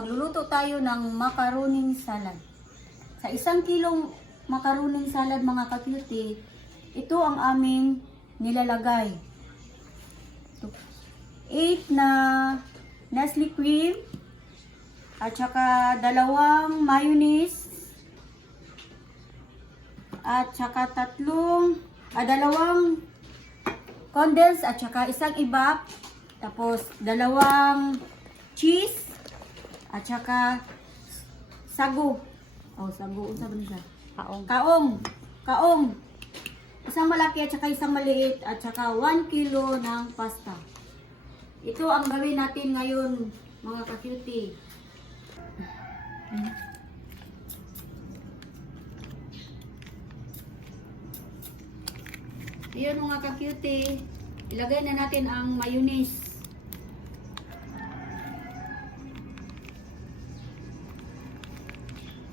magluluto tayo ng macaroning salad. Sa 1 kilong macaroning salad mga ka-cutie, ito ang aming nilalagay. 8 na Nestle cream at saka 2 mayonnaise at saka 2 condensed at saka 1 evap, tapos 2 cheese at saka sago. Oh, sago unsa ba niya? Kaong. Isang malaki at saka isang maliit at saka 1 kilo ng pasta. Ito ang gawin natin ngayon, mga ka-cutie. Ayun mga ka-cutie, ilagay na natin ang mayonnaise.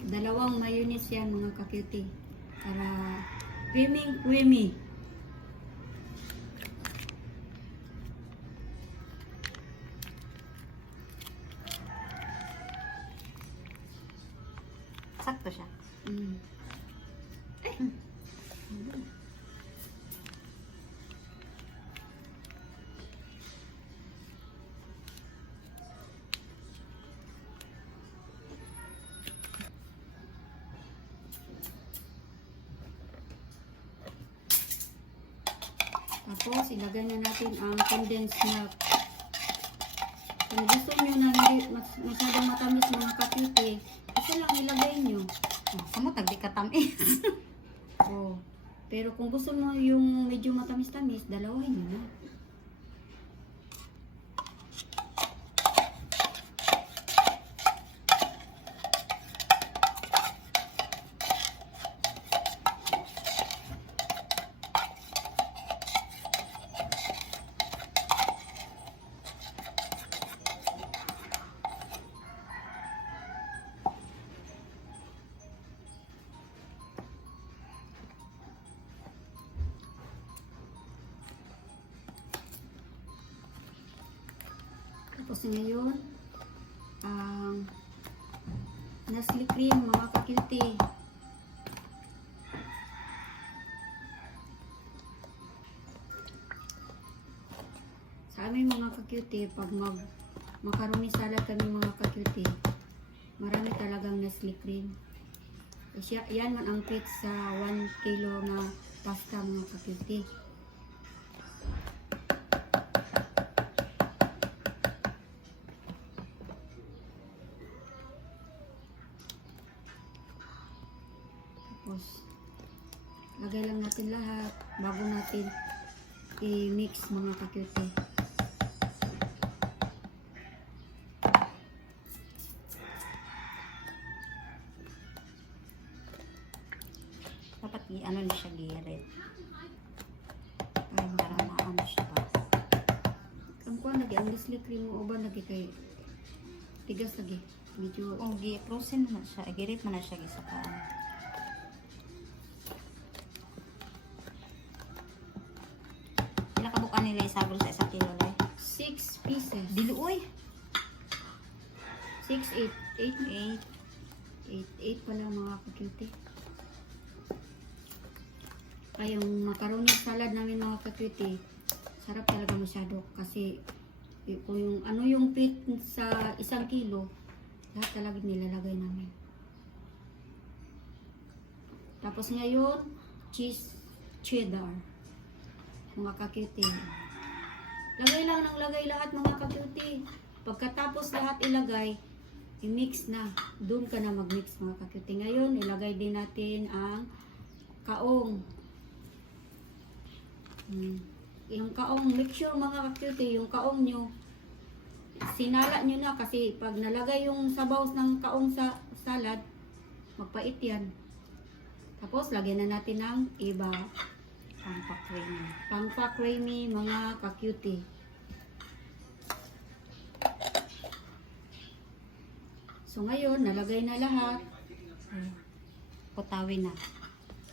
Dalawang mayonnaise yan mga ka-cutie para creamy. Sakto siya. Tapos, ilagay na natin ang condensed milk. Kung gusto nyo na hindi masyadong matamis mga ka-cutie, isa lang ilagay nyo. Kamu tagdi ka tamis. Oh. Pero kung gusto mo yung medyo matamis-tamis, dalawahin nyo na. Tapos ngayon, ang Nestle cream mga ka-cutie. Sa aming mga ka-cutie, pag macaroni salad kami mga ka-cutie, marami talagang Nestle cream. Yan man ang fit sa 1 kilo na pasta mga ka-cutie. Tapos, lagay lang natin lahat bago natin i-mix mga ka-cutie. Dapat i-ano na siya girit. Ay, para maano siya ba. Ang kuha lagi, ang Nestle cream mo ba lagi kay tigas lagi. Medyo, Kung gi-frozen na siya, girit mo na siya gisakaan. Pila ka buka nila isabol sa 1 kilo na 6 pieces. Dili, uy! 6, 8, 8. 8 pala mga ka-cutie. Kaya yung macaroni salad namin mga ka-cutie, sarap talaga masyado kasi kung yung ano yung fit sa 1 kilo, lahat talaga nilalagay namin. Tapos ngayon, cheese cheddar. Mga ka-cutie. Lagay lang ng lagay lahat mga ka-cutie. Pagkatapos lahat ilagay, i-mix na. Doon ka na mag-mix mga ka-cutie. Ngayon, ilagay din natin ang kaong. Yung kaong, make sure mga ka-cutie, yung kaong nyo, sinala nyo na kasi pag nalagay yung sabaw ng kaong sa salad, magpait yan. Tapos, lagyan na natin ng iba. Pang-creamy. Pang-creamy mga ka-cutie. So, ngayon, nalagay na lahat. Putawin na.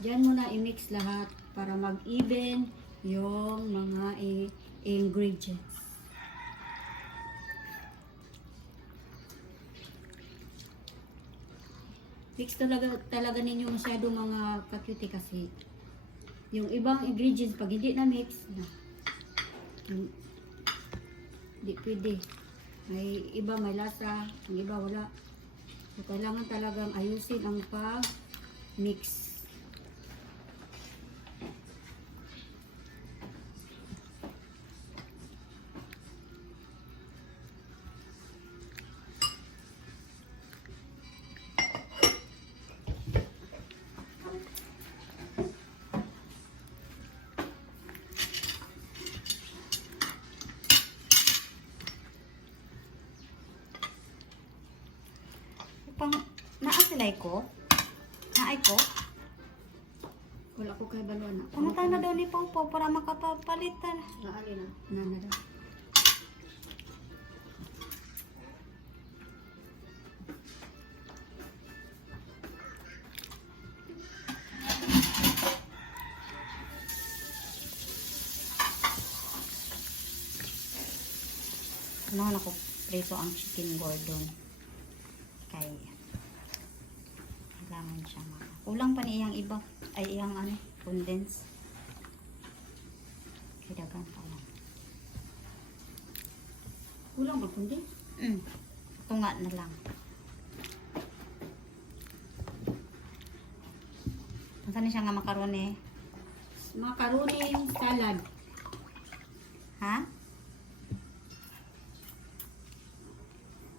Diyan mo na i-mix lahat para mag-even yung mga ingredients. Mix talaga ninyo masyado mga ka-cutie kasi yung ibang ingredients pag hindi na mix na hindi pwede. May iba may lasa, yung iba wala. So kailangan talagang ayusin ang pag-mix. Pang, naa silay ko? Naay ko? Wala ko kay balon na. Pumunta na daw ni Pawpaw para makapapalitan. Naali na. Nana daw. Ano ako preso ang chicken gordon. Kaya kailangan siya maka. Kulang pa ni iyang iba. Ay iyang ano, condense. Kidagan pa lang. Kulang ba kundi? Tunga na lang. Saan siya nga makaroni? Macaroni salad. Ha?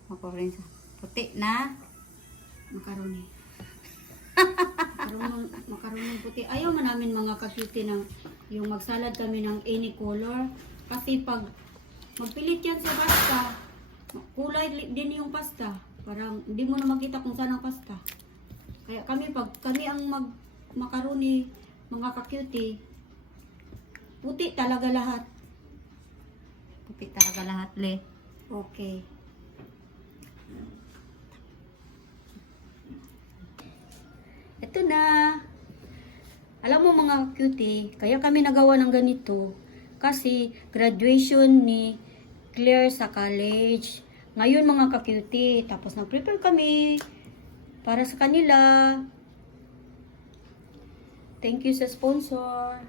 Makaroni sa puti na. Macaroni. Macaroni puti. Ayaw man namin mga ka-cutie ng yung magsalad kami ng any color. Kasi pag magpilit yan sa pasta, kulay din yung pasta. Parang hindi mo na makita kung saan ang pasta. Kaya pag kami ang macaroni, mga ka-cutie, puti talaga lahat. Puti talaga lahat, le. Okay. Ito na. Alam mo mga cutie, kaya kami nagawa ng ganito. Kasi graduation ni Claire sa college. Ngayon mga ka-cutie, tapos nag-prepare kami para sa kanila. Thank you sa sponsor.